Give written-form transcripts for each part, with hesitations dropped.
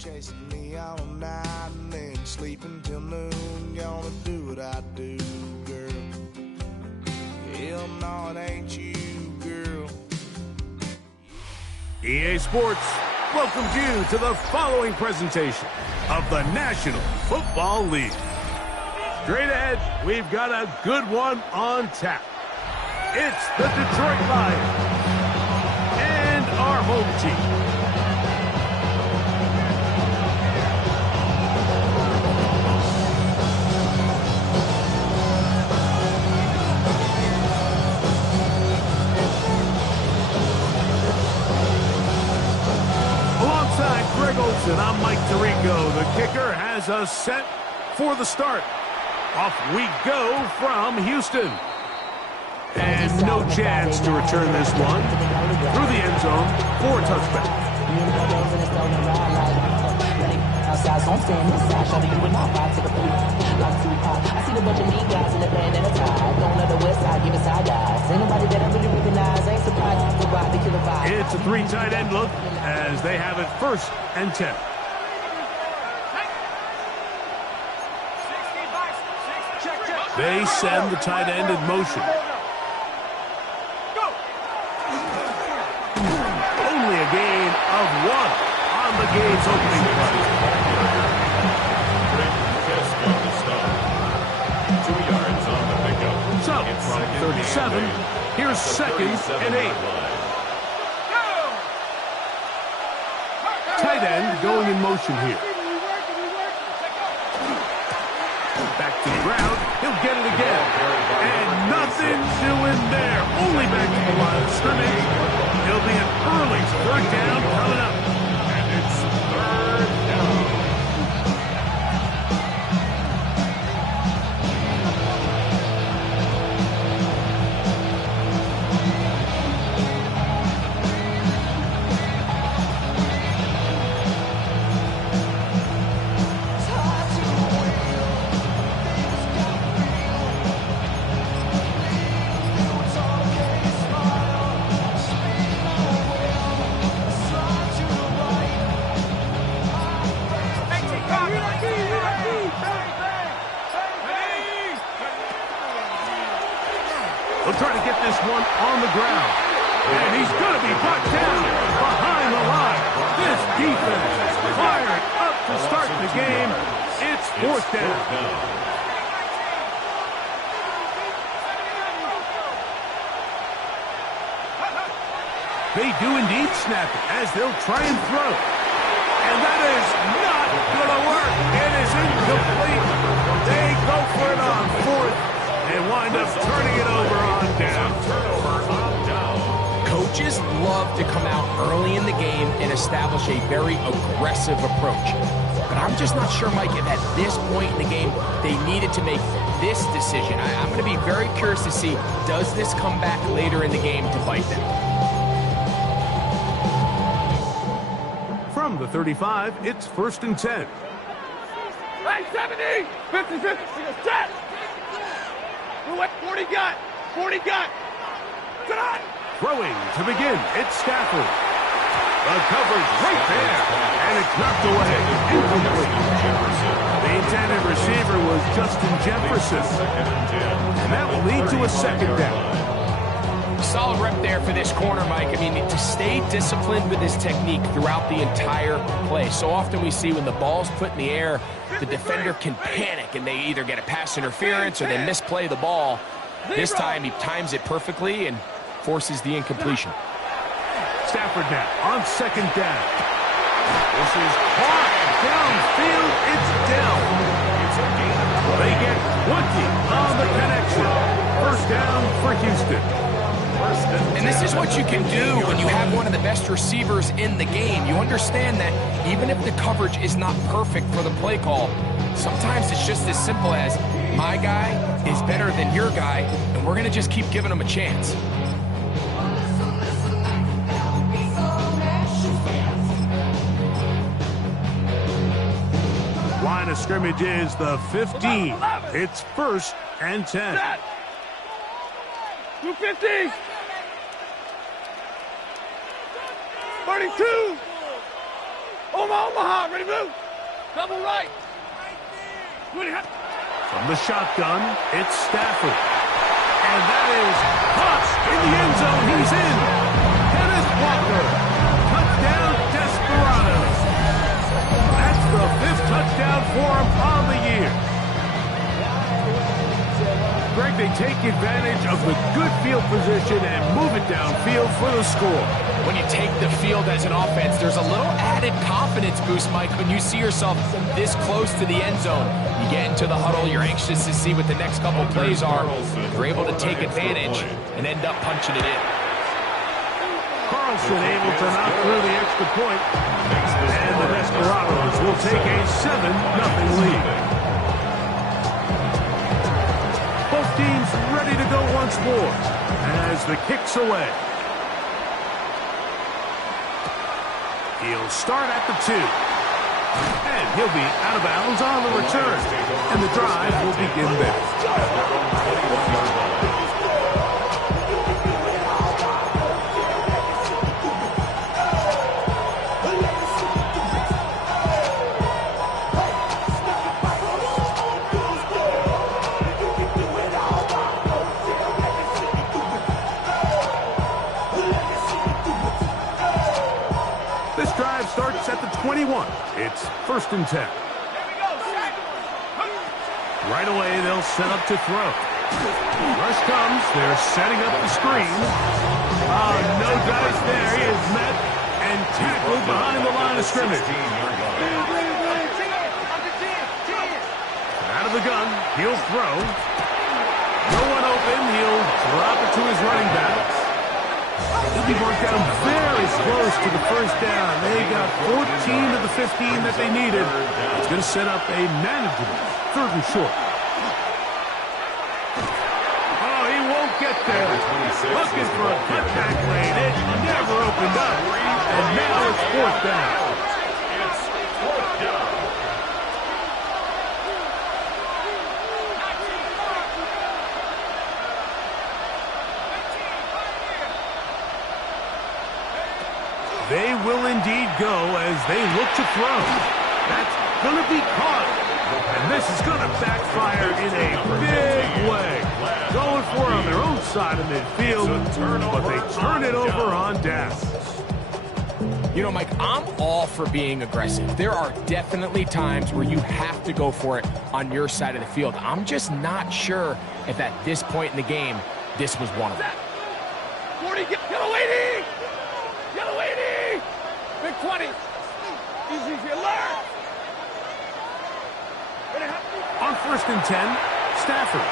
chasing me all night and then sleeping till noon. Gonna do what I do, girl. Hell no, it ain't you, girl. EA Sports welcomes you to the following presentation of the National Football League. Straight ahead, we've got a good one on tap. It's the Detroit Lions and our home team. Greg Olson, I'm Mike Tirico. The kicker has us set for the start. Off we go from Houston. And no chance to return this one through the end zone for a touchback. It's a three tight end look as they have it 1st and 10. They send the tight end in motion. Only a gain of 1 on the game's opening play. So, from 37, here's 2nd and 8. Tight end going in motion here. Back to the ground. He'll get it again. And nothing doing there. Only back to the line of scrimmage. He'll be an early 3rd down coming up. And it's 3rd down. He'll try to get this one on the ground. And he's going to be brought down behind the line. This defense is fired up to start the game. It's 4th down. They do indeed snap it as they'll try and throw. And that is not going to work. It is incomplete. They go for it on 4th. And wind up turning it over on down. Coaches love to come out early in the game and establish a very aggressive approach. But I'm just not sure, Mike, if at this point in the game they needed to make this decision. I'm going to be very curious to see, does this come back later in the game to bite them? From the 35, it's 1st and 10. Hey, 70! 50-50, set! 40 got! 40 got! Come on! Throwing to begin, it's Stafford. The coverage right there, and it's knocked away. Incomplete. The intended receiver was Justin Jefferson. And that will lead to a 2nd down. Solid rep there for this corner, Mike. I mean, to stay disciplined with his technique throughout the entire play. So often we see when the ball's put in the air, the defender can panic and they either get a pass interference or they misplay the ball. This time he times it perfectly and forces the incompletion. Stafford now on 2nd down. This is caught downfield. It's down. They get 20 on the connection. 1st down for Houston. And this is what you can do when you have one of the best receivers in the game. You understand that even if the coverage is not perfect for the play call, sometimes it's just as simple as, my guy is better than your guy, and we're going to just keep giving him a chance. Line of scrimmage is the 15. It's 1st and 10. 250! 32! Oh Omaha. Ready, move. Double right. From the shotgun, it's Stafford. And that is caught in the end zone. He's in. Kenneth Walker. Touchdown, Desperados. That's the 5th touchdown for him on the year. Greg, they take advantage of the good field position and move it downfield for the score. When you take the field as an offense, there's a little added confidence boost, Mike, when you see yourself this close to the end zone. You get into the huddle, you're anxious to see what the next couple plays are. You're able to take advantage and end up punching it in. Carlson able to knock through the extra point. And the Desperados will take a 7-0 lead. Both teams ready to go once more as the kick's away. He'll start at the 2. And he'll be out of bounds on the return. And the drive will begin there. Starts at the 21. It's 1st and 10. Right away, they'll set up to throw. Rush comes. They're setting up the screen. No dice there. He is met and tackled behind the line of scrimmage. Out of the gun. He'll throw. No one open. He'll drop it to his running back. He worked down very close to the 1st down. They got 14 of the 15 that they needed. It's going to set up a manageable 3rd and short. Oh, he won't get there. Looking for a cutback lane. It never opened up. And now it's 4th down. They will indeed go as they look to throw. That's going to be caught. And this is going to backfire in a big way. Going for it on their own side of midfield, but they turn it over on downs. You know, Mike, I'm all for being aggressive. There are definitely times where you have to go for it on your side of the field. I'm just not sure if at this point in the game, this was one of them. 40, get away, get away, big 20. Easy if you learn. On 1st and 10, Stafford.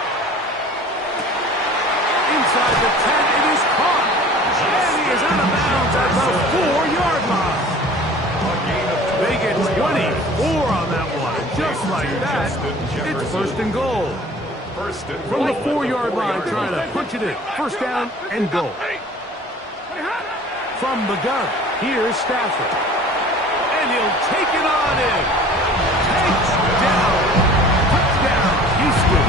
Inside the 10, it is caught. And he is out of bounds at the 4-yard line. They get 24 on that one. Just like that, it's 1st and goal. From the 4-yard line, trying to punch it in. 1st down and goal. From the gun, here's Stafford. And he'll take it on in. Takes down. Touchdown, Houston.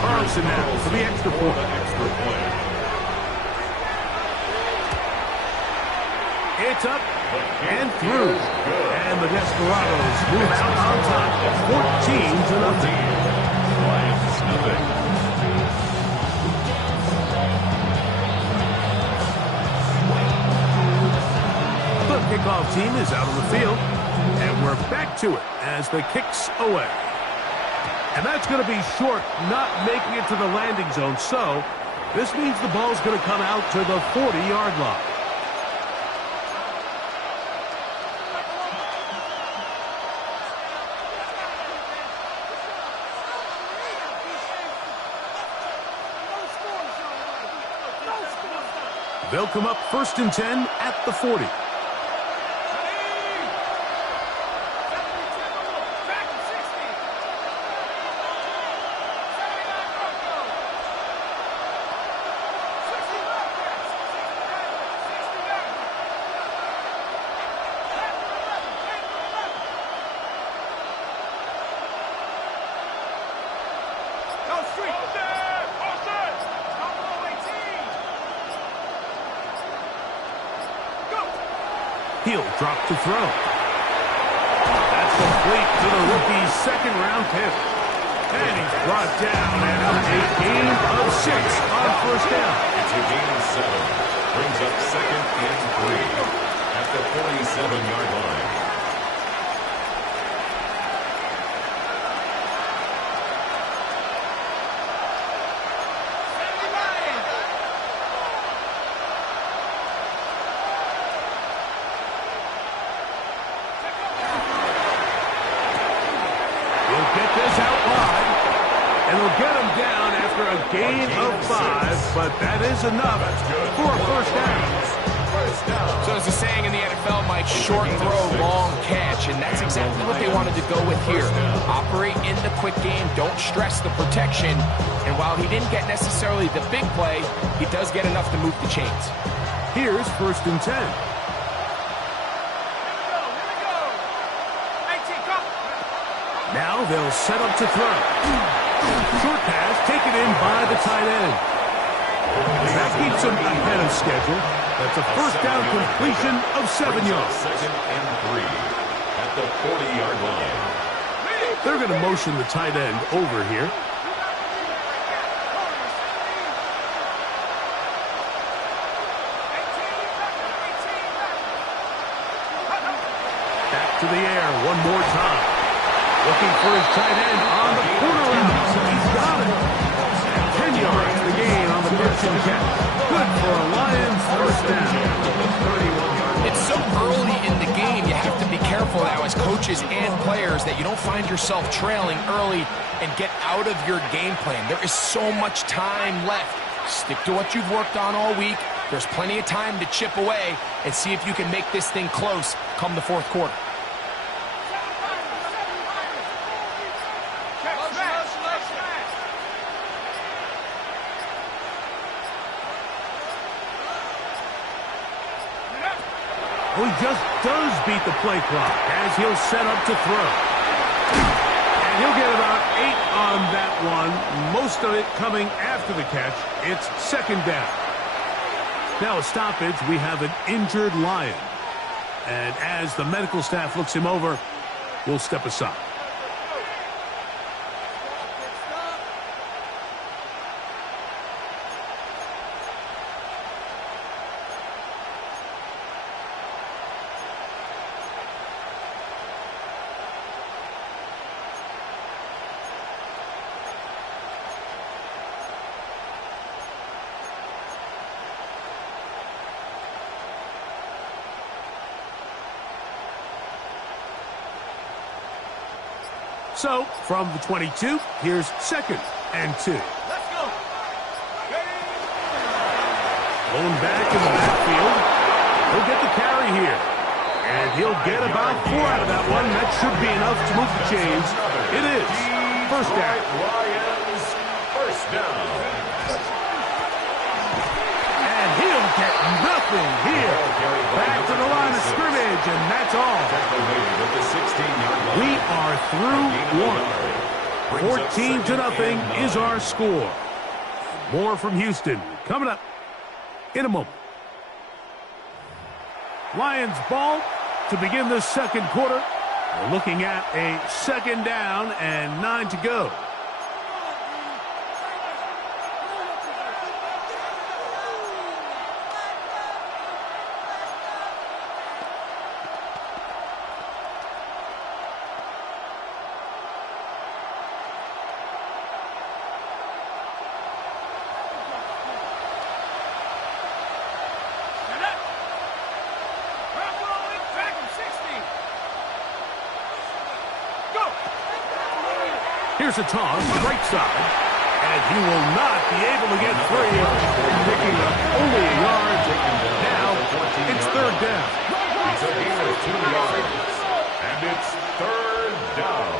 Carlson now for the extra point. It's up and through. And the Desperados move out on top, 14-0. The kickoff team is out on the field, and we're back to it as the kick's away. And that's going to be short, not making it to the landing zone. So this means the ball's going to come out to the 40-yard line. They'll come up 1st and 10 at the 40. dropped to throw. That's complete to the rookie's second-round pick. And he's brought down after a gain of 6 on first down. It's a gain of 7. Brings up 2nd and 3 at the 47-yard line. Gain of 5, but that is enough for a first down. So as the saying in the NFL, Mike, short throw, long catch, and that's exactly what they wanted to go with here. Operate in the quick game, don't stress the protection, and while he didn't get necessarily the big play, he does get enough to move the chains. Here's 1st and 10. Now they'll set up to throw. Short pass taken in by the tight end. That keeps him ahead of schedule. That's a first down completion of 7 yards. 2nd and 3 at the 40-yard line. They're going to motion the tight end over here. Back to the air one more time. Looking for his tight end on the corner route. He's got it. 10 yards the gain on the first catch. Good for a Lions first down. It's so early in the game, you have to be careful now as coaches and players that you don't find yourself trailing early and get out of your game plan. There is so much time left. Stick to what you've worked on all week. There's plenty of time to chip away and see if you can make this thing close come the fourth quarter. He just does beat the play clock as he'll set up to throw. And he'll get about 8 on that one, most of it coming after the catch. It's 2nd down. Now a stoppage, we have an injured Lion. And as the medical staff looks him over, we'll step aside. So, from the 22, here's 2nd and 2. Let's go. Going back in the backfield. He'll get the carry here. And he'll get about 4 out of that one. That should be enough to move the chains. It is. First down. Lions, first down. And he'll get nothing here. Back to the line of scrimmage, and that's all. We are through one. 14-0 is our score. More from Houston coming up in a moment. Lions ball to begin the second quarter. We're looking at a 2nd down and 9 to go. Here's a toss, right side, and he will not be able to get free, picking up only a yard. Now it's 3rd down. It's a gain of 2 yards, and it's 3rd down.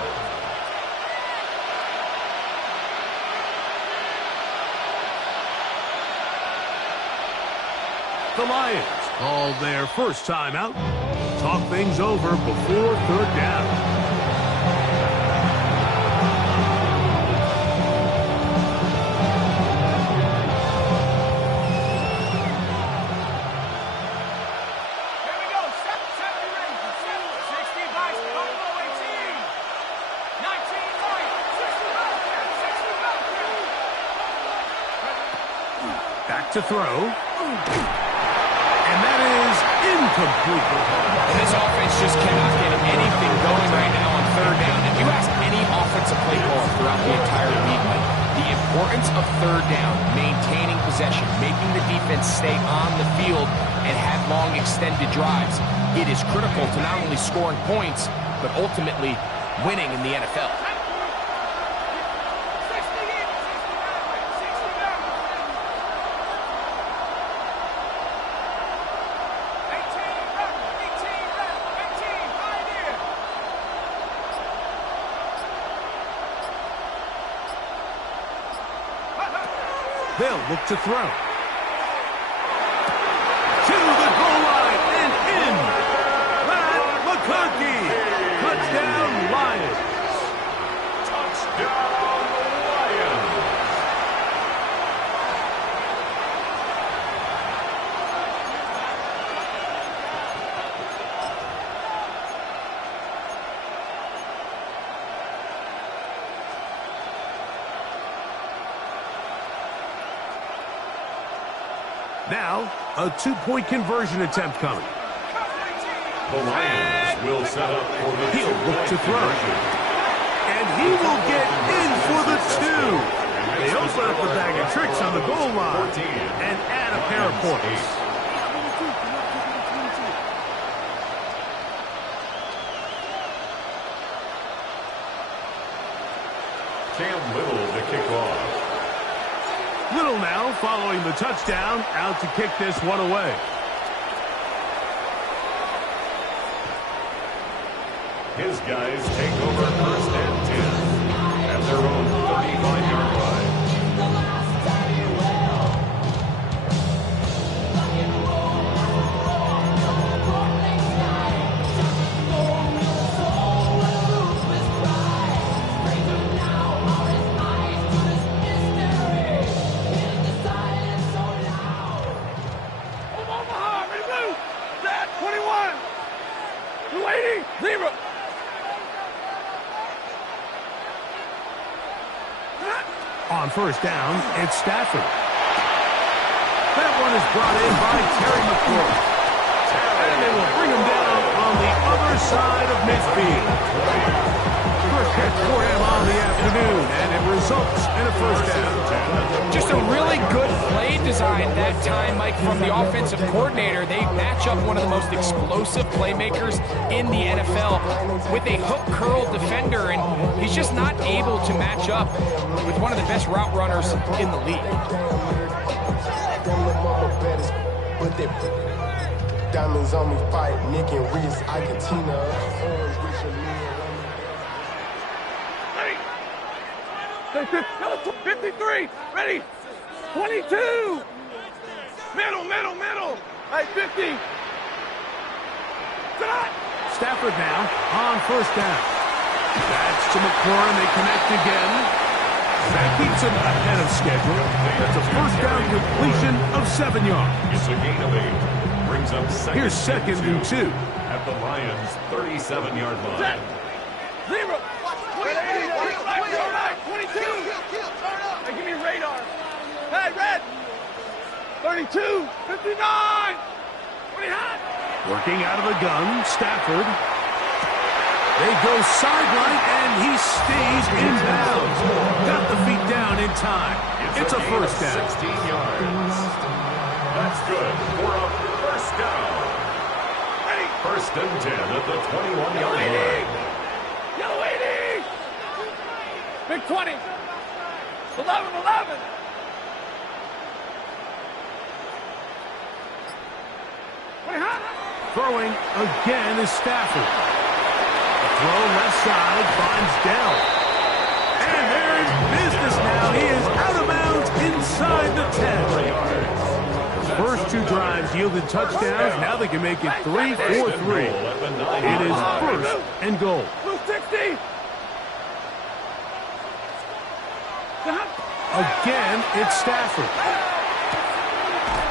The Lions call their first timeout. Talk things over before 3rd down. to throw. And that is incomplete. And this offense just cannot get anything going right now on third down. If you ask any offensive play caller throughout the entire league, Mike, the importance of third down, maintaining possession, making the defense stay on the field and have long extended drives, it is critical to not only scoring points, but ultimately winning in the NFL. They'll look to throw. To the goal line and in. Matt McConkey. Touchdown, Lions. Touchdown, Lions. Now, a two-point conversion attempt coming. The Lions will set up for the He'll look to throw. conversion. And he will get in for the two. They open up the bag of tricks on the goal line and add a pair of points. Cam Little to kick off. Little now following the touchdown, out to kick this one away. His guys take over first and 10 at their own 35-yard line. On first down, it's Stafford. That one is brought in by Terry McLaurin. And they will bring him down on the other side of midfield. First catch for him on the afternoon, and it results in a first down. Just a really good play design that time, Mike, from the offensive coordinator. They match up one of the most explosive playmakers in the NFL with a hook curl defender, and he's just not able to match up with one of the best route runners in the league. Diamonds on me, fight, Nick and Reese, Argentina, orange, Richard Mille. 53, ready, 22, middle, hey, 50, Stafford now on first down. That's to McLaurin, they connect again. That keeps him ahead of schedule. That's a first down completion of 7 yards. It's a gain of 8. Brings up second. Here's second and 2. At the Lions' 37-yard line. 0, 22, hey, give me a radar, hey, red, 32, 59, 20 hot. Working out of the gun, Stafford. They go sideline, and he stays in bounds. Got the feet down in time. It's a first down. 16 yards. That's good for a first down. First and 10 at the 21-yard line. Yellow 80. Big 20. 11. Throwing again is Stafford. The throw left side finds Dell. And they're in business now. He is out of bounds inside the 10. The first 2 drives yielded touchdowns. Now they can make it 3-4-3. It is first and goal. Blue 60. Again, it's Stafford.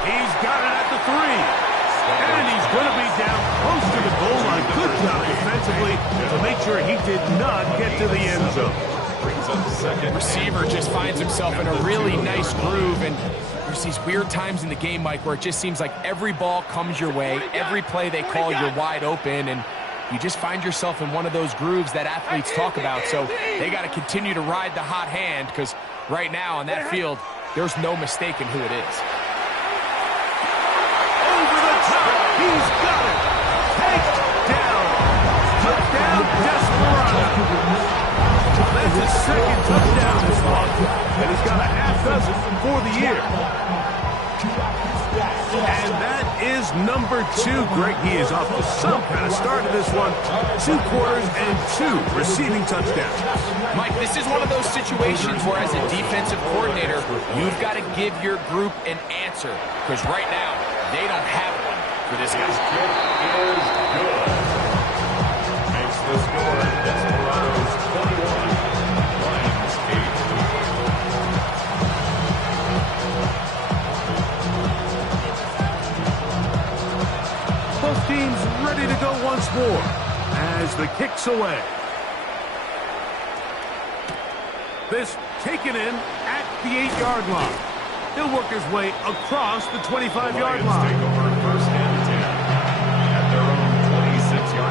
He's got it at the 3. And he's going to be down close to the goal line. Good job defensively to make sure he did not get to the end zone. Brings up second. Receiver just finds himself in a really nice groove, and there's these weird times in the game, Mike, where it just seems like every ball comes your way, every play they call, you're wide open, and you just find yourself in one of those grooves that athletes talk about. So they got to continue to ride the hot hand, because right now on that field, there's no mistaking who it is. Over the top, he's got it. Tanked down. Touchdown, Desperado. That's his second touchdown this month, and he's got a half dozen for the year. And that is number 2. Greg, he is off to some kind of start to this one. 2 quarters and 2 receiving touchdowns. Mike, this is one of those situations where as a defensive coordinator, you've got to give your group an answer, because right now, they don't have one for this guy. His kick is good. Makes the score Desperados 21, Lions 8. Both teams ready to go once more as the kick's away. This taken in at the 8-yard line. He'll work his way across the 25-yard line. Take over first and 10 at their own 26-yard line.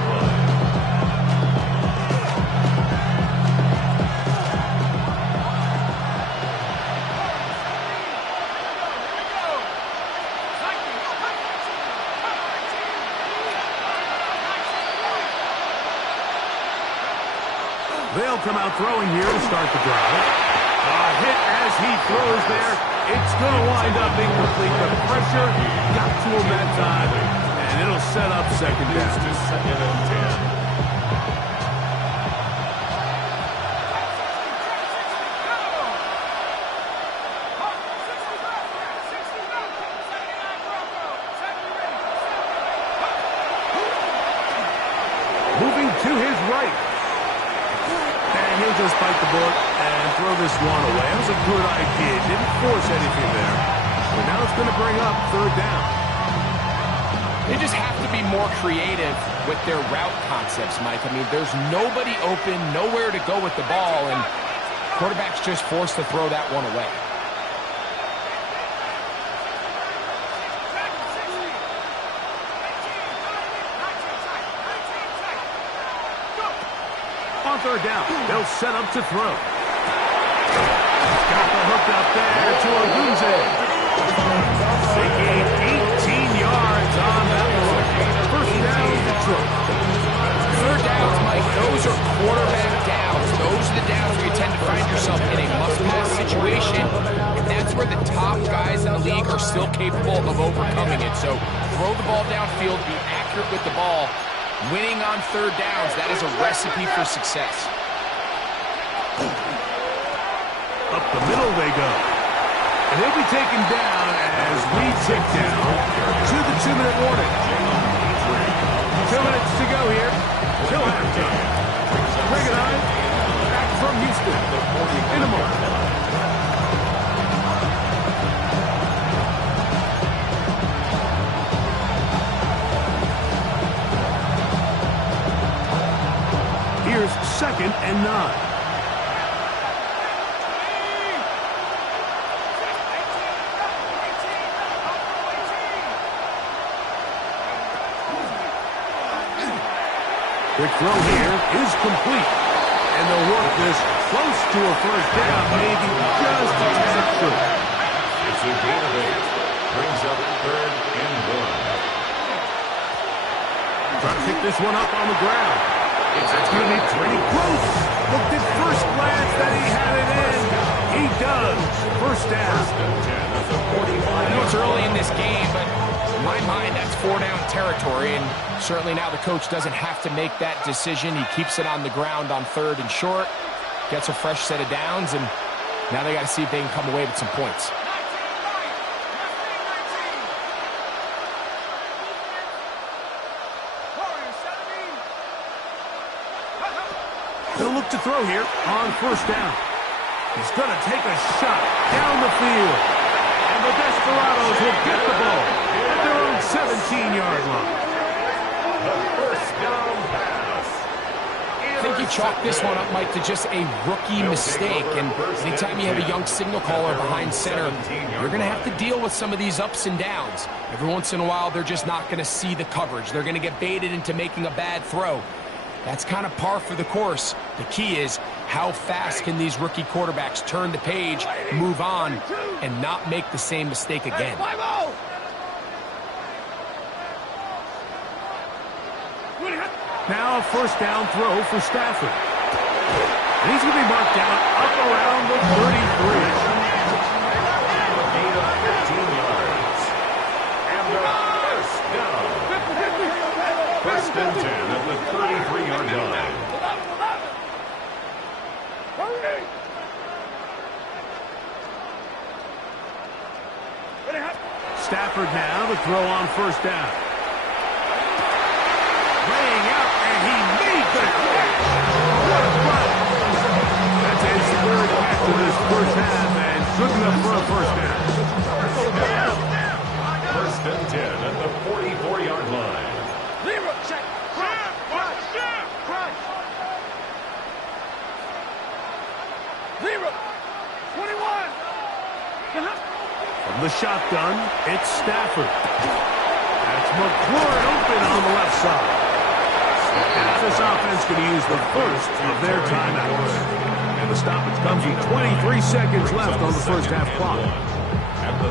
They'll come out throwing here to start the drive. A hit as he throws there. It's going to wind up incomplete. The pressure got to him that time, and it'll set up second down. To second and 10. Moving to his right. And he'll just bite the bullet and throw this one away. That was a good idea. Didn't force anything there. But now it's going to bring up third down. They just have to be more creative with their route concepts, Mike. I mean, there's nobody open, nowhere to go with the ball, and quarterback's just forced to throw that one away. On third down, they'll set up to throw. Got the hook up there to Agunze. They gained 18 yards on that one. First down, Detroit. Third downs, Mike, those are quarterback downs. Those are the downs where you tend to find yourself in a must-pass situation, and that's where the top guys in the league are still capable of overcoming it. So throw the ball downfield, be accurate with the ball. Winning on third downs, that is a recipe for success. Up the middle they go. And he'll be taken down as we tick down to the 2-minute warning. 2 minutes to go here till halftime. Greg and I, back from Houston in a moment. Here's 2nd and 9. Quick throw here is complete. And they'll work this close to a first down, maybe just a tad short. It's a gain of 8. Brings up 3rd and 1. Trying to pick this one up on the ground. It's going to be pretty close. Looked at first glance that he had it in. He does. First down. First and 10 at the 45. I know it's early in this game, but in my mind, that's 4-down territory, and certainly now the coach doesn't have to make that decision. He keeps it on the ground on 3rd and short, gets a fresh set of downs, and now they got to see if they can come away with some points. They'll look to throw here on first down. He's going to take a shot down the field. And the Desperados will get the ball at their own 17-yard line. The first down pass. I think you chalk this one up, Mike, to just a rookie mistake. And anytime you have a young signal caller behind center, you're going to have to deal with some of these ups and downs. Every once in a while, they're just not going to see the coverage. They're going to get baited into making a bad throw. That's kind of par for the course. The key is how fast can these rookie quarterbacks turn the page, move on, and not make the same mistake again. Now a first down throw for Stafford. And he's going to be marked down up around the 33. Gain of 15 yards. And a first down. First and 10 at the 33-yard line. Stafford now to throw on first down. Laying out, and he made the catch. What a run. That's his third catch of this first half, and good enough for a first down. First and 10 at the 44-yard line. Zero, check. Crush. Zero. 21. From the shotgun, it's Stafford. That's McLaurin open on the left side. Now this offense going to use the first of their timeouts. And the stoppage comes with 23 seconds left on the first half clock.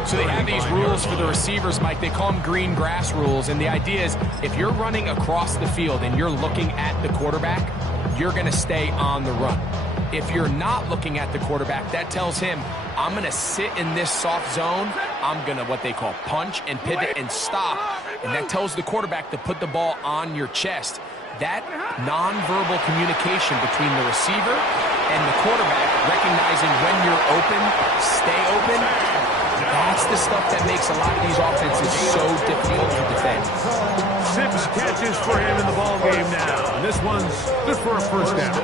So they have these rules for the receivers, Mike. They call them green grass rules. And the idea is if you're running across the field and you're looking at the quarterback, you're going to stay on the run. If you're not looking at the quarterback, that tells him, I'm going to sit in this soft zone. I'm going to what they call punch and pivot and stop. And that tells the quarterback to put the ball on your chest. That nonverbal communication between the receiver and the quarterback, recognizing when you're open, stay open, that's the stuff that makes a lot of these offenses so difficult to defend. 6 catches for him in the ball game now. And this one's good for a first down.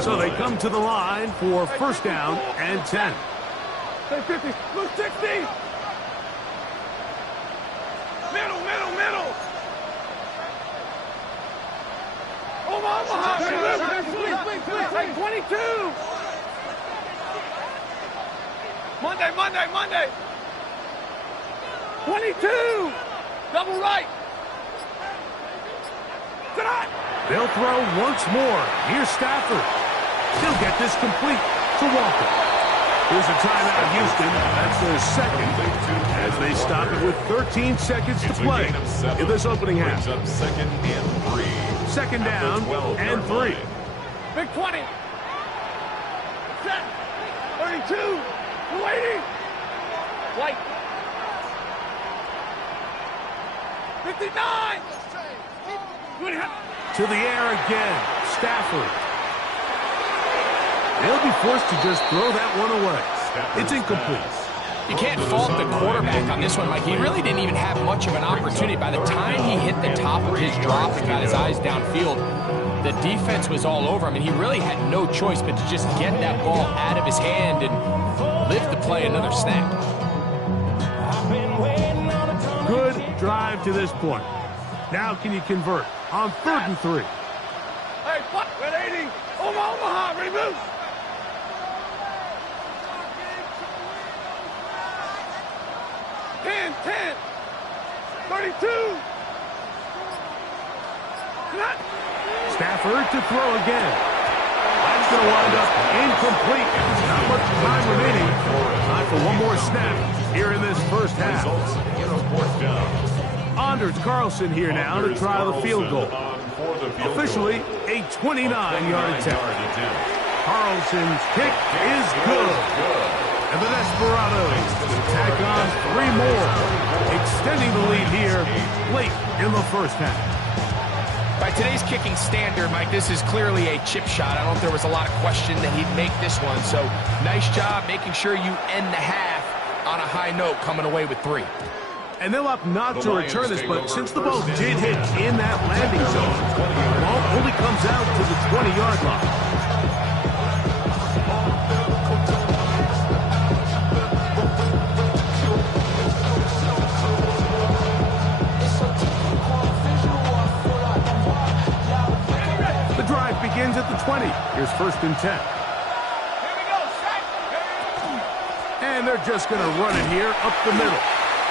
So they come to the line for first down and 10. Say 50. Look, 60. Middle. Omaha. Hey, 22. Monday. 22. Double right. Tonight. They'll throw once more. Here's Stafford. He'll get this complete to Walker. Here's a timeout, Houston. That's their second as they stop it with 13 seconds to play in this opening half. Second and 3. Second down and 3. Big 20. Set. 32. 280. White. 59. To the air again. Stafford. They'll be forced to just throw that one away. It's incomplete. You can't fault the quarterback on this one, Mike. He really didn't even have much of an opportunity. By the time he hit the top of his drop and got his eyes downfield, the defense was all over him, and he really had no choice but to just get that ball out of his hand and live to play another snap. Good drive to this point. Now can you convert on 3rd and 3? Hey, what? Red 80. Omaha. Remove. Ten. 32. Stafford to throw again. That's going to wind up incomplete. Not much time remaining. Time for one more snap here in this first half. Anders Carlson here now to try the field goal. Officially a 29-yard attempt. Carlson's kick is good. And the Desperados tack on 3 more, extending the lead here late in the first half. By today's kicking standard, Mike, this is clearly a chip shot. I don't know if there was a lot of question that he'd make this one. So nice job making sure you end the half on a high note, coming away with 3. And they'll opt not to return this, but since the ball did hit in that landing zone, the ball only comes out to the 20-yard line. Gains at the 20. Here's 1st and 10. And they're just going to run it here up the middle.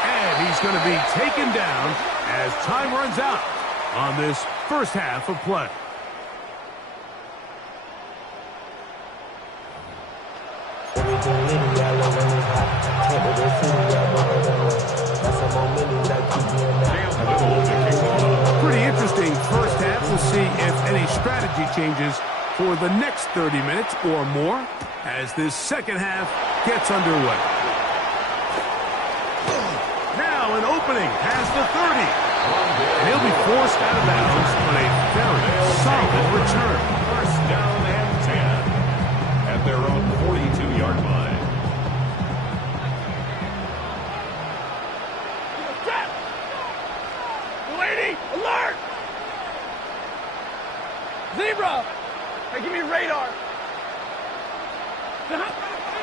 And he's going to be taken down as time runs out on this first half of play. Pretty interesting first half. We'll see if any strategy changes for the next 30 minutes or more as this second half gets underway. Now an opening has the 30. And he'll be forced out of bounds on a very solid return. First down and 10 at their own 42-yard line. Lady, alert! Zebra! Hey, give me radar.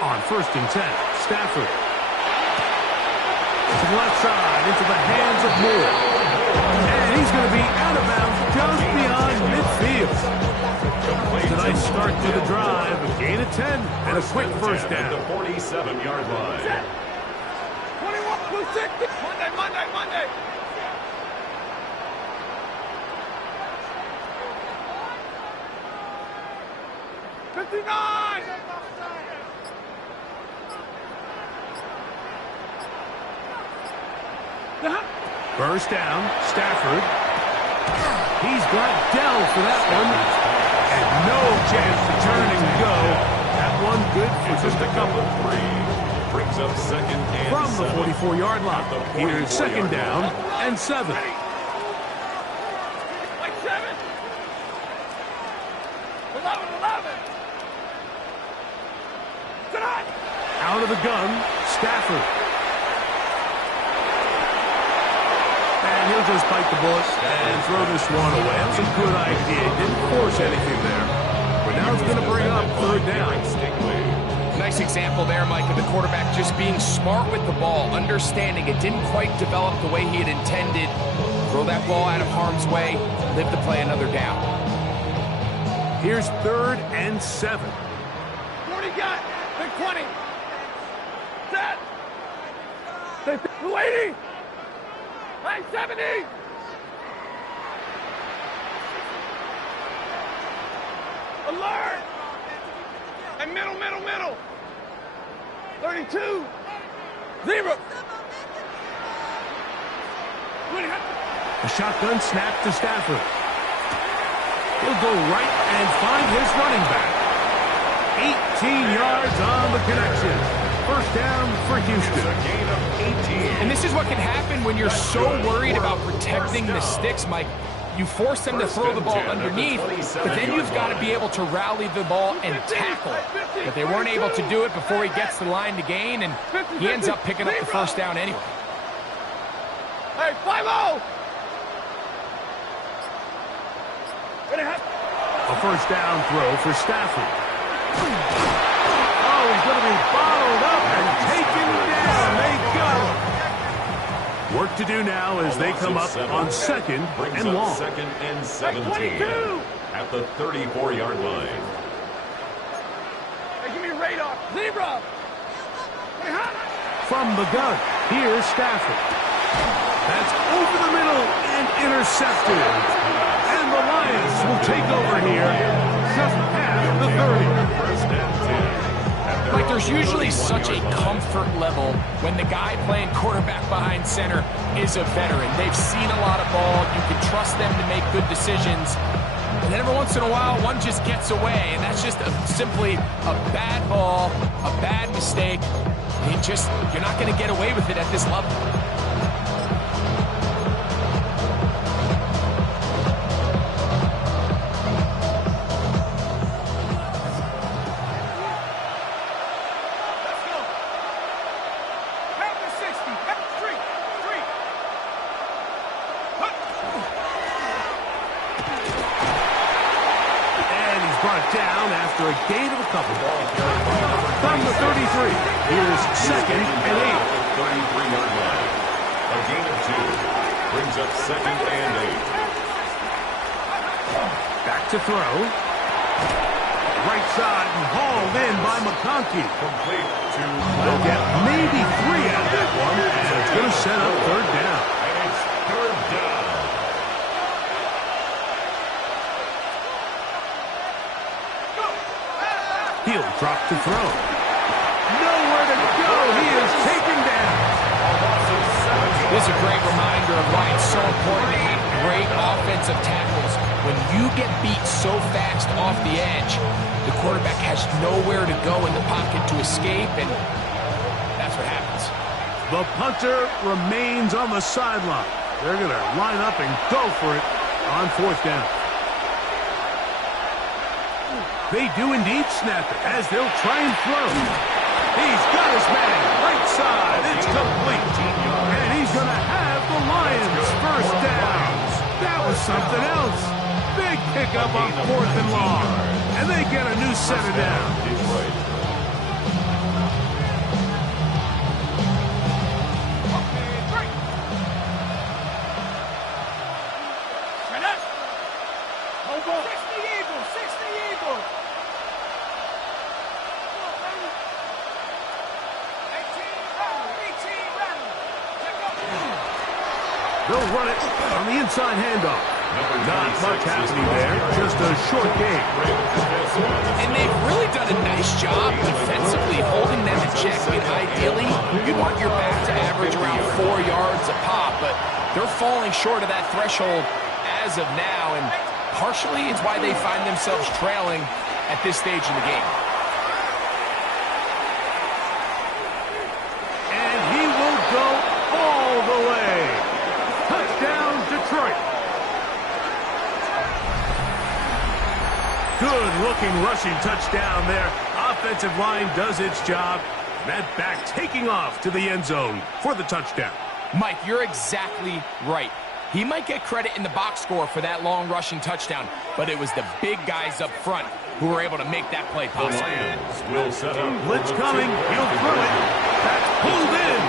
On 1st and 10, Stafford. To the left side, into the hands of Moore. And he's going to be out of bounds just beyond midfield. It's a nice start to the drive. A gain of 10 and a quick first down. At the 47-yard line. 21, 260. Monday. 59! First down, Stafford. He's got Dell for that one. And no chance to turn and go. That one good for just a couple. Brings up 2nd and From the 7. 44-yard line. Here's 2nd down and 7. Like 7. 11. Tonight. Out of the gun, Stafford. And he'll just bite the bullet and throw this one away. That's a good idea. He didn't force anything there. But now it's going to bring up 3rd down. Nice example there, Mike, of the quarterback just being smart with the ball, understanding it didn't quite develop the way he had intended. Throw that ball out of harm's way, live to play another down. Here's 3rd and 7. 40 got. Big 20. Set. 280. Hey, 70. Alert. Hey, middle. 32. Zebra. A shotgun snap to Stafford. He'll go right and find his running back. 18 yards on the connection. First down for Houston. A gain of 18. And this is what can happen when you're so worried about protecting the sticks, Mike. You force them to throw the ball underneath, but then you've got to be able to rally the ball and tackle it. But they weren't able to do it before he gets the line to gain, and he ends up picking up the first down anyway. Hey, 5-0. A first down throw for Stafford. Oh, he's going to be bottled up and taken down. They got him. Work to do now as they come up on 2nd and long. 2nd and 17 at the 34-yard line. Hey, give me radar. Zebra. From the gun, here's Stafford. That's over the middle and intercepted. And the Lions will take over here just past the 30. First and 10. Like, there's usually such a comfort level when the guy playing quarterback behind center is a veteran. They've seen a lot of ball. You can trust them to make good decisions. And then every once in a while, one just gets away, and that's just simply a bad ball, a bad mistake. You're not going to get away with it at this level. Down after a gain of a couple. From the 33, here's 2nd and 8. 33-yard line. A gain of 2 brings up 2nd and 8. Back to throw. Right side and hauled in by McConkey. Complete to They'll get maybe 3 out of that one, and it's going to set up third down. And it's third down. He'll drop to throw. Nowhere to go. He is taken down. This is a great reminder of why it's so important to have great offensive tackles. When you get beat so fast off the edge, the quarterback has nowhere to go in the pocket to escape, and that's what happens. The punter remains on the sideline. They're going to line up and go for it on fourth down. They do indeed snap it as they'll try and throw. He's got his man right side. It's complete. And he's going to have the Lions first down. That was something else. Big pickup on fourth and long. And they get a new set of downs. They'll run it on the inside handoff. Not much happening there, just a short game. And they've really done a nice job defensively holding them in check. I mean, ideally, you want your back to average around 4 yards a pop, but they're falling short of that threshold as of now, and partially it's why they find themselves trailing at this stage in the game. And he will go all the way. Touchdown, Detroit. Good-looking rushing touchdown there. Offensive line does its job. That back taking off to the end zone for the touchdown. Mike, you're exactly right. He might get credit in the box score for that long rushing touchdown, but it was the big guys up front who were able to make that play possible. Will set up. Blitz coming. He'll throw it. That's pulled in.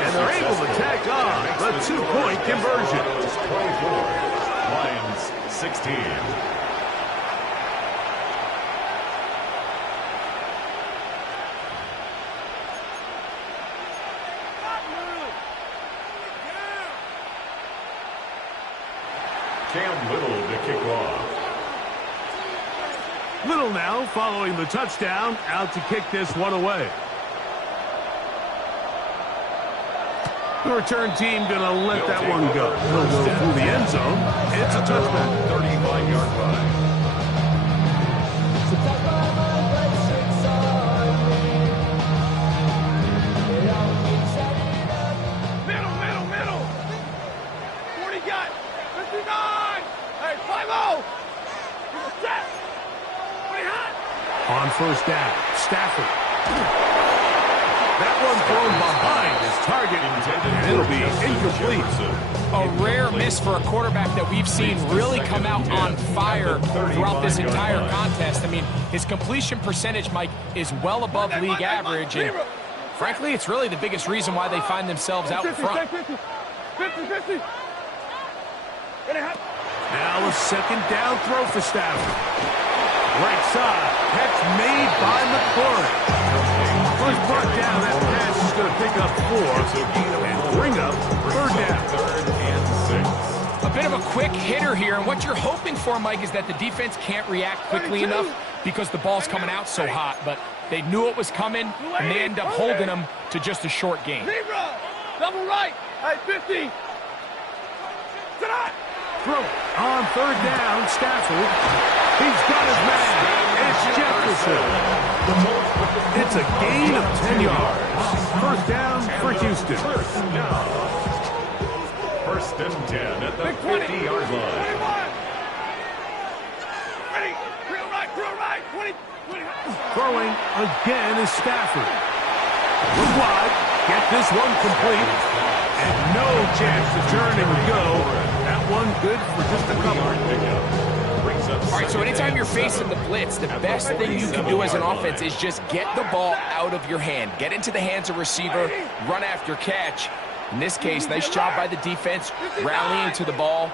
And they're able to tack on the 2-point conversion. 24. Lions 16. Cam Little to kick off. Little now following the touchdown, out to kick this one away. The return team going to let that one go. He'll go through the end zone. It's a touchback. 35-yard line. Middle. 40 got 59. Hey, 5-0. Set. 20 hot. On first down, Stafford. That one thrown behind his target, and it'll be incomplete. A rare miss for a quarterback that we've seen really come out on fire throughout this entire contest. I mean, his completion percentage, Mike, is well above league average, and frankly, it's really the biggest reason why they find themselves out in front. 50. Now a second down throw for Stafford. Right side, catch made by McCoy. First brought down, that pass is going to pick up 4 and bring up third down. A bit of a quick hitter here, and what you're hoping for, Mike, is that the defense can't react quickly enough because the ball's coming out so hot, but they knew it was coming, and they end up holding them to just a short game. Zebra. Double right. Hey, 50. Tonight. Throw on third down, Stafford. He's got his man. It's Jefferson. It's a gain of 10 yards. First down for Houston. First and 10 at the 50-yard line. 21. Ready. Drill right. 20. Throwing again is Stafford. Look wide. Get this one complete. And no chance to turn and go. That one good for just a couple. All right, so anytime you're facing the blitz, the best thing you can do as an offense is just get the ball out of your hand. Get into the hands of receiver, run after catch. In this case, nice job by the defense, rallying to the ball.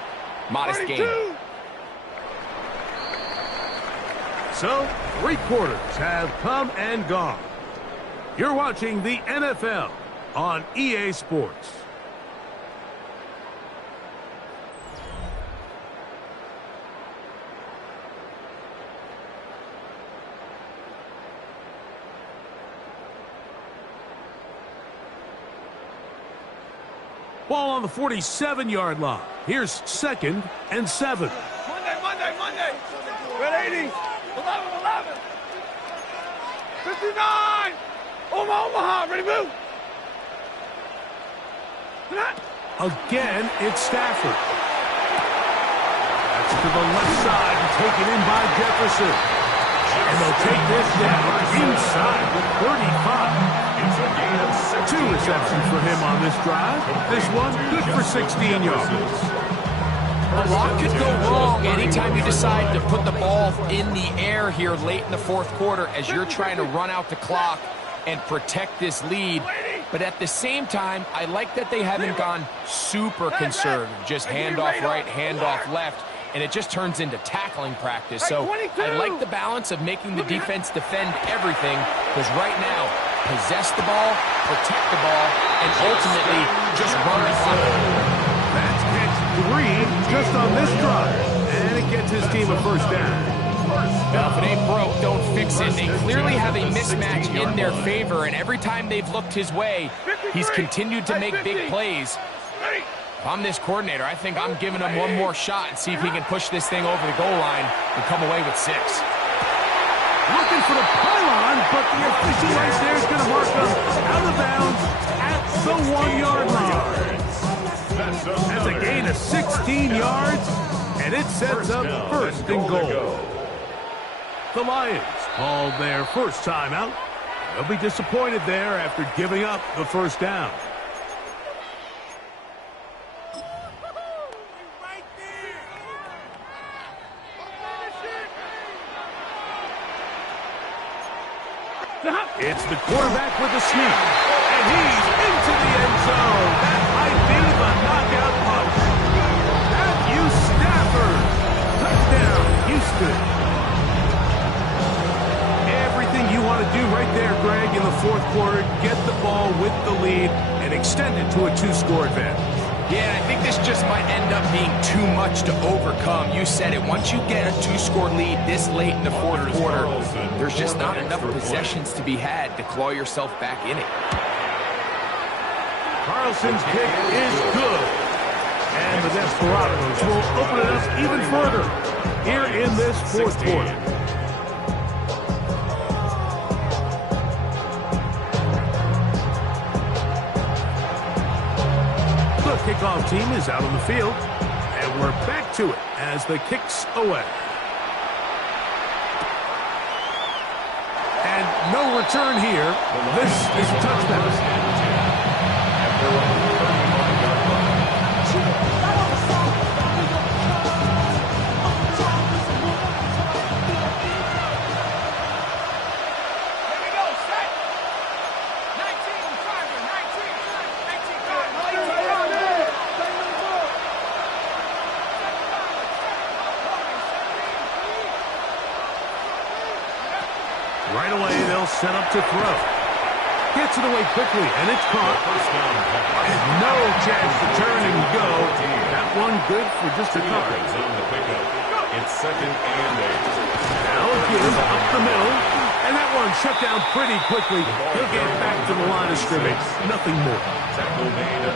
Modest gain. So, 3 quarters have come and gone. You're watching the NFL on EA Sports. Ball on the 47-yard line. Here's 2nd and 7. Monday. Red 80. 11. 59. Omaha. Ready, move. Again, it's Stafford. That's to the left side and taken in by Jefferson. And they'll take this down inside the 35. It's a gain of 16 2 receptions for him on this drive. This one good for 16 yards. A lot could go wrong anytime you decide to put the ball in the air here late in the 4th quarter as you're trying to run out the clock and protect this lead. But at the same time, I like that they haven't gone super conservative. Just handoff right, handoff left, and it just turns into tackling practice. So I like the balance of making the defense defend everything, because right now, possess the ball, protect the ball, and ultimately just run the clock. That's catch 3 just on this drive. And it gets his team a first down. Now, if it ain't broke, don't fix it. They clearly have a mismatch in their favor, and every time they've looked his way, he's continued to make big plays. If I'm this coordinator, I think I'm giving him one more shot and see if he can push this thing over the goal line and come away with 6. Looking for the pylon, but the official right there is going to mark him out of bounds at the 1-yard line. That's a gain of 16 yards, and it sets up 1st and goal. The Lions called their first timeout. They'll be disappointed there after giving up the first down. It's the quarterback with the sneak, and he's into the end zone. That might be the knockout punch. Matthew Stafford, touchdown, Houston. Everything you want to do right there, Greg, in the 4th quarter, get the ball with the lead and extend it to a 2-score advantage. Yeah, I think this just might end up being too much to overcome. You said it. Once you get a 2-score lead this late in the 4th quarter, there's just not enough possessions to be had to claw yourself back in it. Carlson's kick is good. And the Desperados will open it up even further here in this 4th quarter. Kickoff team is out on the field, and we're back to it as the kick's away. And no return here. This is a touchdown. Right away, they'll set up to throw. Gets it away quickly, and it's caught. And no chance to turn and go. That one good for just a couple. It's 2nd and 8. Now again, up the middle. And that one shut down pretty quickly. He'll get back to the line of scrimmage. Nothing more.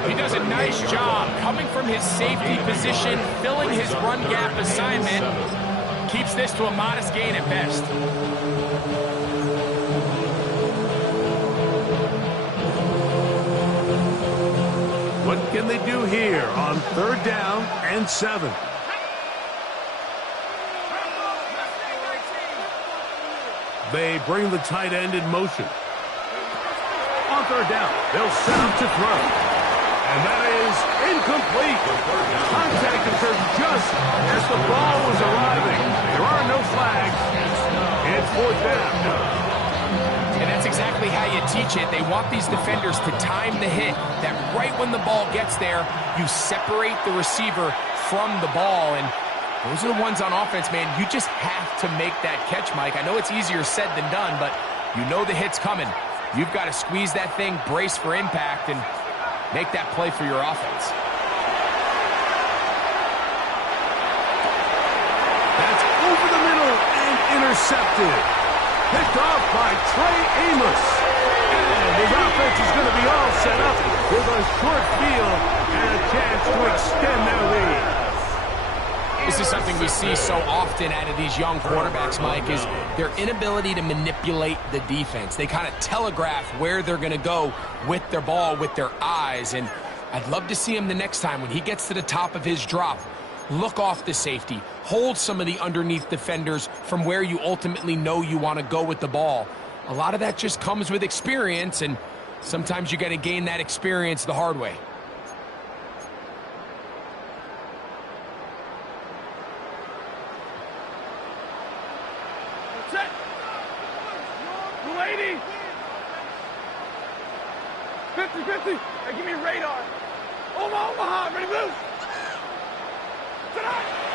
He does a nice job coming from his safety position, filling his run gap assignment. Keeps this to a modest gain at best. What can they do here on 3rd down and 7? They bring the tight end in motion. On 3rd down, they'll set up to throw. And that is incomplete. Contact occurred just as the ball was arriving. There are no flags. It's 4th down. And that's exactly how you teach it. They want these defenders to time the hit, that right when the ball gets there, you separate the receiver from the ball. And Those are the ones on offense, man. You just have to make that catch, Mike. I know it's easier said than done, but you know the hit's coming. You've got to squeeze that thing, brace for impact, and make that play for your offense. That's over the middle and intercepted. Picked off by Trey Amos. And his offense is going to be all set up with a short field and a chance to extend their lead. This is something we see so often out of these young quarterbacks, Mike, is their inability to manipulate the defense. They kind of telegraph where they're going to go with their ball, with their eyes. And I'd love to see him the next time when he gets to the top of his drop. Look off the safety. Hold some of the underneath defenders from where you ultimately know you want to go with the ball. A lot of that just comes with experience, and sometimes you got to gain that experience the hard way. Set. 280. 50-50. Hey, give me radar. Omaha, ready, move.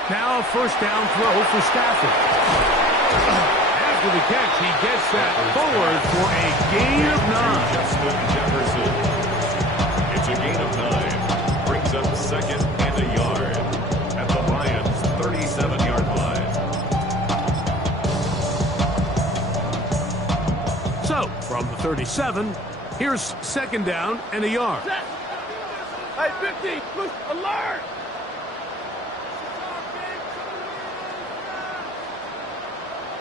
Now a first down throw for Stafford. After the catch, he gets that forward for a gain of 9. Justin Jefferson. It's a gain of 9. Brings up second and a yard at the Lions' 37-yard line. So, from the 37, here's second down and a yard. Set. Hey, 50. Look, alert.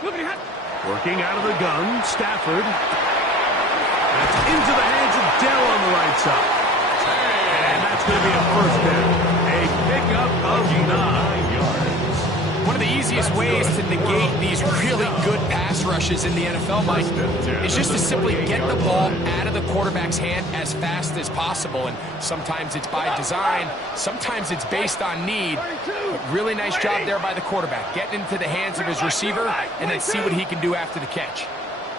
Look at him. Working out of the gun, Stafford. That's into the hands of Dell on the right side. And that's going to be a first down. A pickup of 9 yards. One of the easiest ways to negate these really good pass rushes in the NFL, Mike, is just to simply get the ball out of the quarterback's hand as fast as possible. And sometimes it's by design, sometimes it's based on need. But really nice job there by the quarterback, getting into the hands of his receiver and then see what he can do after the catch.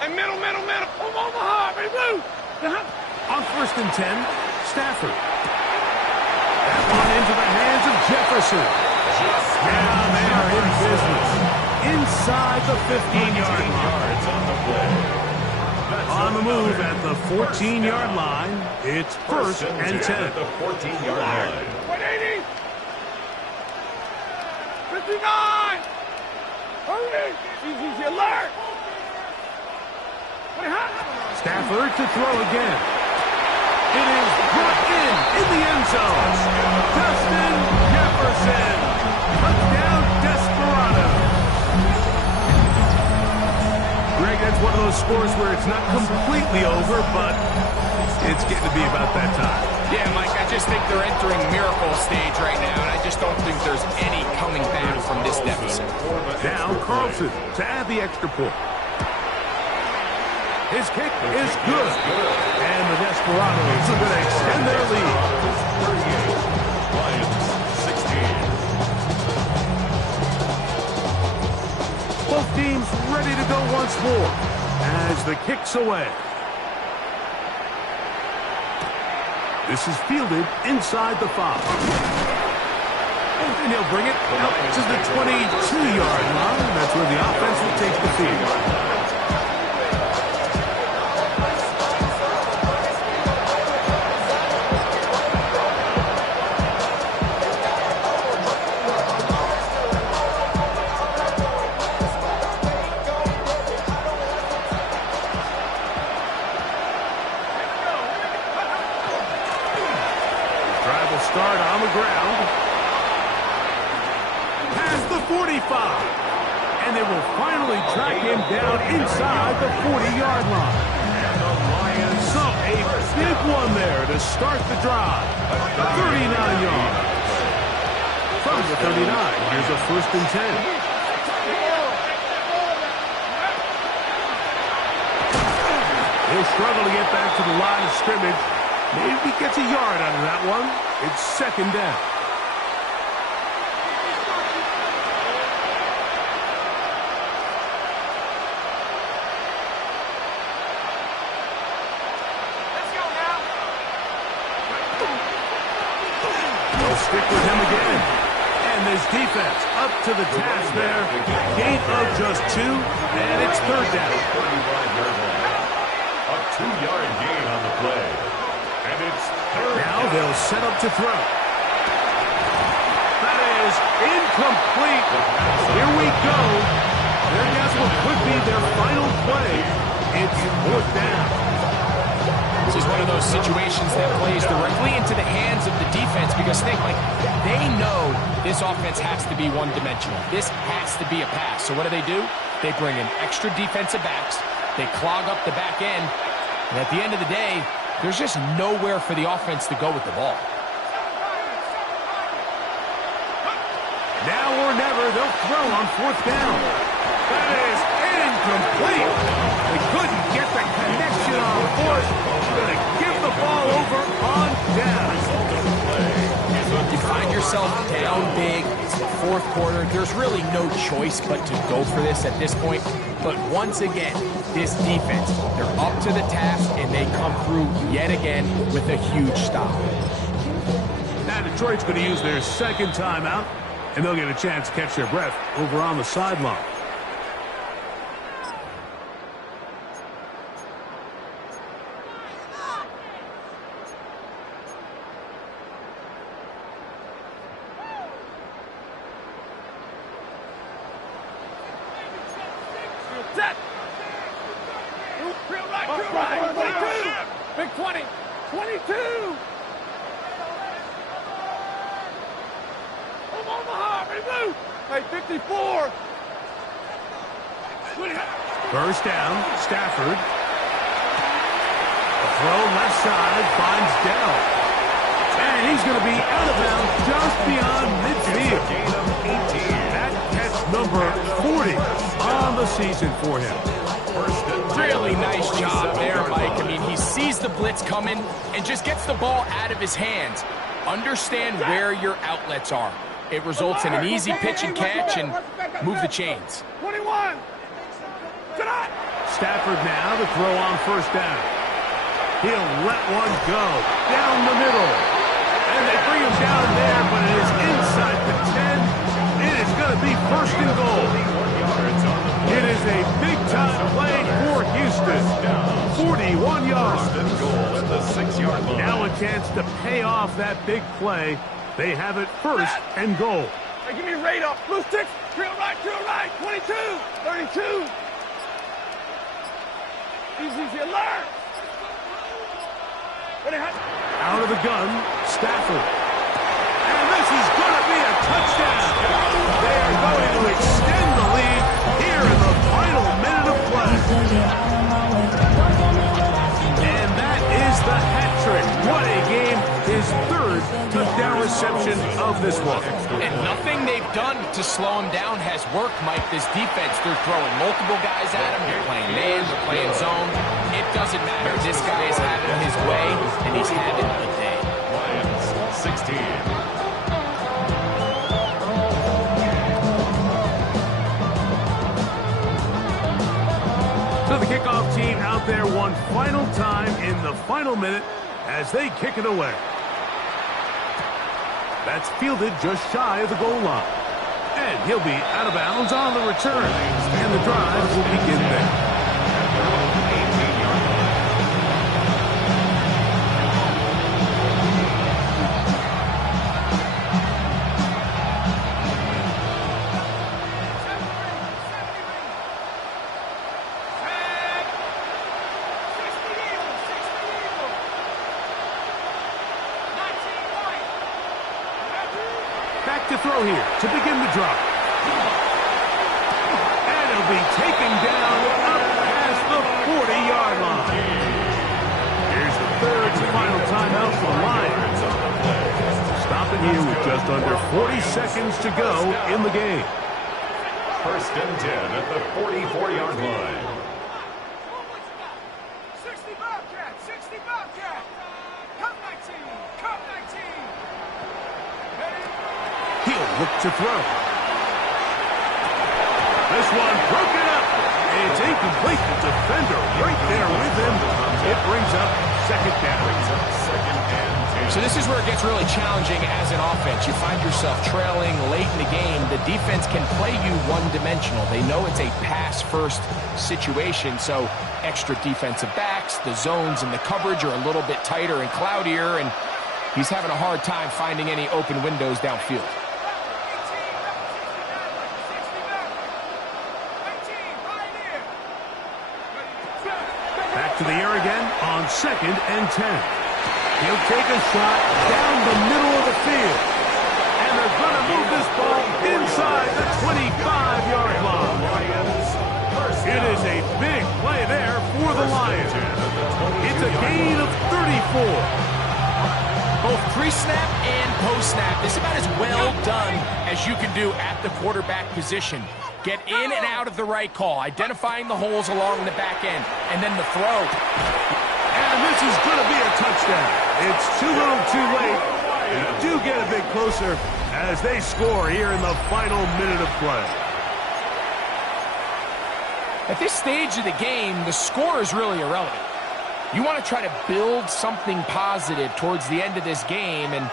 Hey, middle. Omaha, ready, move. On first and 10, Stafford. That one into the hands of Jefferson. Now they are in business. Inside the 15-yard line. On the move at the 14-yard line, it's first and 10. At the 14-yard line. 180. 59. Hurry. Easy, alert. Stafford to throw again. It is brought in the end zone. Justin Jefferson. Touchdown, Desperado. Greg, that's one of those scores where it's not completely over, but it's getting to be about that time. Yeah, Mike, I just think they're entering miracle stage right now, and I just don't think there's any coming back from this deficit. Now Carlson to add the extra point. His kick is good. And the Desperados are going to extend their lead. 38, Lions 16. Both teams ready to go once more as the kick's away. This is fielded inside the 5. And he'll bring it up to the 22-yard line. That's where the offense will take the field. Start on the ground. Past the 45. And they will finally track him down inside the 40-yard line. And the Lions. So a big one there to start the drive. 39 yards. From the 39, here's a first and 10. He'll struggle to get back to the line of scrimmage. Maybe he gets a yard out of that one. It's second down. Let's go now. They'll stick with him again. And this defense up to the task there. Gain of just 2, and it's third down. A 2-yard gain on the play. And it's third Now down. they'll set up to throw. That is incomplete. Here we go. There guess what could be their final play. It's fourth down. This is one of those situations that plays directly into the hands of the defense because think, like, they know this offense has to be one-dimensional. This has to be a pass. So what do? They bring in extra defensive backs. They clog up the back end. And at the end of the day, there's just nowhere for the offense to go with the ball. Now or never, they'll throw on fourth down. That is incomplete. They couldn't get the connection on fourth. Going to give the ball over on down. You find yourself down big. It's the fourth quarter. There's really no choice but to go for this at this point. But once again, this defense, they're up to the task, and they come through yet again with a huge stop. Now Detroit's going to use their second timeout, and they'll get a chance to catch their breath over on the sideline. Set. Real right. 22. Big 20. 22. Omaha, ready move. Hey, 54. First down, Stafford. The throw left side finds Dell. And he's going to be out of bounds just beyond midfield. Gain of 18. That catch number 40 on the season for him. Really nice job there, Mike. I mean, he sees the blitz coming and just gets the ball out of his hands. Understand where your outlets are. It results in an easy pitch and catch and move the chains. 21. Tonight. Stafford now to throw on first down. He'll let one go down the middle. And they bring him down there, but it is inside the 10. It is going to be first and goal. It is a big-time play for Houston. 41 yards. Goal at the 6-yard line. Now a chance to pay off that big play. They have it first and goal. Hey, give me a radar. Blue sticks. Drill right. 22. 32. Easy alert. Out of the gun, Stafford. And this is going to be a touchdown. They are going to extend the lead here in the final minute of play. And that is the hat trick. What a game. His third touchdown reception of this one. And nothing they've done to slow him down has worked, Mike. This defense, they're throwing multiple guys at him. They're playing man, they're playing zone. It doesn't matter. This guy is having his way, and he's having a day. Lions, 16. So the kickoff team out there one final time in the final minute as they kick it away. That's fielded just shy of the goal line. And he'll be out of bounds on the return. And the drive will begin there. Back to throw here to begin the drive. And he'll be taken down up past the 40-yard line. Here's the third and final timeout for the Lions. Stopping here with just under 40 seconds to go in the game. First and 10 at the 44-yard line. 60 Bobcat. 60 Bobcat. Come 19. Come 19. He'll look to throw. This one broken up. It's incomplete. The defender right there with him. It brings up second down. So this is where it gets really challenging as an offense. You find yourself trailing late in the game. The defense can play you one-dimensional. They know it's a pass-first situation, so extra defensive backs, the zones and the coverage are a little bit tighter and cloudier, and he's having a hard time finding any open windows downfield. Back to the air again on 2nd and 10. He'll take a shot down the middle of the field. And they're going to move this ball inside the 25-yard line. It is a big play there for the Lions. It's a gain of 34. Both pre-snap and post-snap. This is about as well done as you can do at the quarterback position. Get in and out of the right call, identifying the holes along the back end, and then the throw. And this is going to be a touchdown. It's too little too late. They do get a bit closer as they score here in the final minute of play. At this stage of the game, the score is really irrelevant. You want to try to build something positive towards the end of this game, and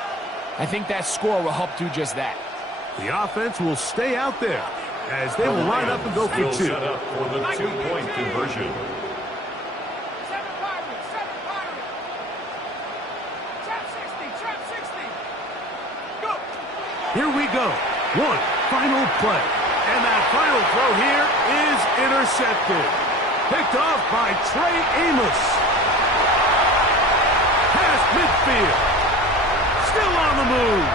I think that score will help do just that. The offense will stay out there as they will line up and go for two. Set up for the two-point conversion. Here we go. One final play. And that final throw here is intercepted. Picked off by Trey Amos. Past midfield. Still on the move.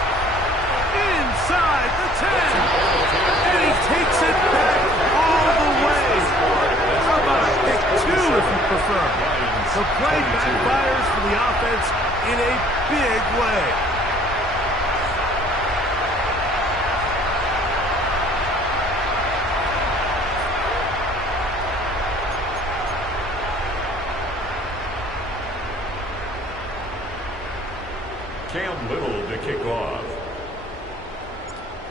Inside the 10. And he takes it back all the way. How about a pick two if you prefer? The play backfires for the offense in a big way. Cam Little to kick off.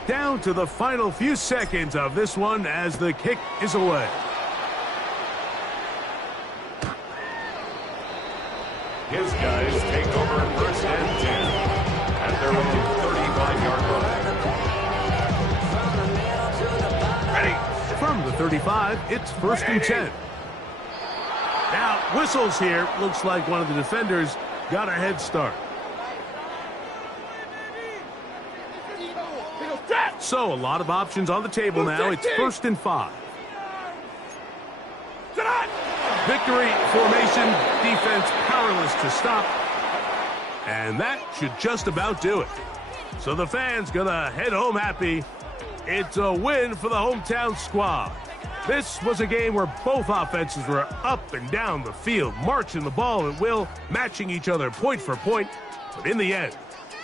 Down to the final few seconds of this one as the kick is away. His guys take over 1st and 10 at their own 35-yard line. Ready? From the 35, it's 1st and 10. Now, whistles here. Looks like one of the defenders got a head start. So, a lot of options on the table now. It's 1st and 5. Victory formation, defense powerless to stop. And that should just about do it. So the fans gonna head home happy. It's a win for the hometown squad. This was a game where both offenses were up and down the field, marching the ball at will, matching each other point for point. But in the end,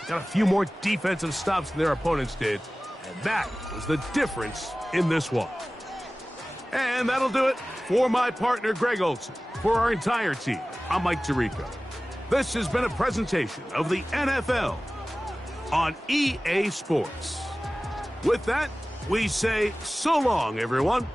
got a few more defensive stops than their opponents did. And that was the difference in this one. And that'll do it for my partner, Greg Olson. For our entire team, I'm Mike Tirico. This has been a presentation of the NFL on EA Sports. With that, we say so long, everyone.